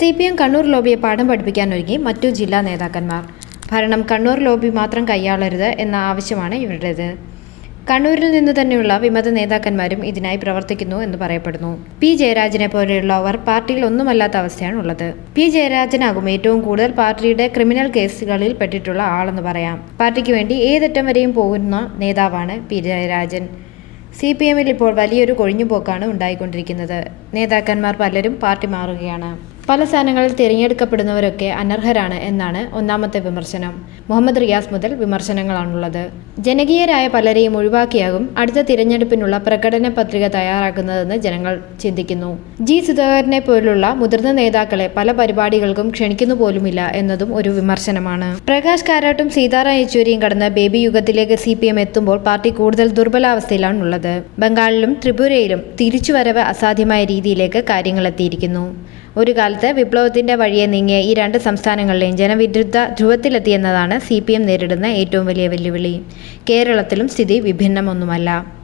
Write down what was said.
C P M Kannur ലോബിയെ പാഠം പഠിപ്പിക്കാനൊരുങ്ങി മറ്റു ജില്ലാ നേതാക്കന്മാർ. ഭരണം കണ്ണൂർ ലോബി മാത്രം കൈയാളരുത് എന്ന ആവശ്യമാണ് ഇവരുടേത്. കണ്ണൂരിൽ നിന്ന് തന്നെയുള്ള വിമത നേതാക്കന്മാരും ഇതിനായി പ്രവർത്തിക്കുന്നു എന്ന് പറയപ്പെടുന്നു. പി ജയരാജനെ പോലെയുള്ളവർ പാർട്ടിയിൽ ഒന്നുമല്ലാത്ത അവസ്ഥയാണ് ഉള്ളത്. പി ജയരാജനാകും ഏറ്റവും കൂടുതൽ പാർട്ടിയുടെ ക്രിമിനൽ കേസുകളിൽ പെട്ടിട്ടുള്ള ആളെന്ന് പറയാം. പാർട്ടിക്ക് വേണ്ടി ഏതറ്റം വരെയും പോകുന്ന നേതാവാണ് പി ജയരാജൻ. സി പി എമ്മിൽ ഇപ്പോൾ വലിയൊരു കൊഴിഞ്ഞുപോക്കാണ് ഉണ്ടായിക്കൊണ്ടിരിക്കുന്നത്. നേതാക്കന്മാർ പലരും പാർട്ടി മാറുകയാണ്. പല സ്ഥാനങ്ങളിൽ തിരഞ്ഞെടുക്കപ്പെടുന്നവരൊക്കെ അനർഹരാണ് എന്നാണ് ഒന്നാമത്തെ വിമർശനം. മുഹമ്മദ് റിയാസ് മുതൽ വിമർശനങ്ങളാണുള്ളത്. ജനകീയരായ പലരെയും ഒഴിവാക്കിയാകും അടുത്ത തിരഞ്ഞെടുപ്പിനുള്ള പ്രകടന പത്രിക തയ്യാറാക്കുന്നതെന്ന് ജനങ്ങൾ ചിന്തിക്കുന്നു. ജി സുധാകരനെ പോലുള്ള മുതിർന്ന നേതാക്കളെ പല പരിപാടികൾക്കും ക്ഷണിക്കുന്നു പോലുമില്ല എന്നതും ഒരു വിമർശനമാണ്. പ്രകാശ് കാരാട്ടും സീതാറാം യെച്ചൂരിയും കടന്ന ബേബി യുഗത്തിലേക്ക് സി പി എം എത്തുമ്പോൾ പാർട്ടി കൂടുതൽ ദുർബലാവസ്ഥയിലാണുള്ളത്. ബംഗാളിലും ത്രിപുരയിലും തിരിച്ചുവരവ് അസാധ്യമായ രീതിയിലേക്ക് കാര്യങ്ങൾ എത്തിയിരിക്കുന്നു ഒരു കാലത്ത് വിപ്ലവത്തിന്റെ വഴിയെ നീങ്ങിയ ഈ രണ്ട് സംസ്ഥാനങ്ങളിലെയും ജനവിരുദ്ധ ധ്രുവത്തിലെത്തിയെന്നതാണ് സി പി എം നേരിടുന്ന ഏറ്റവും വലിയ വെല്ലുവിളി. കേരളത്തിലും സ്ഥിതി വിഭിന്നമൊന്നുമല്ല.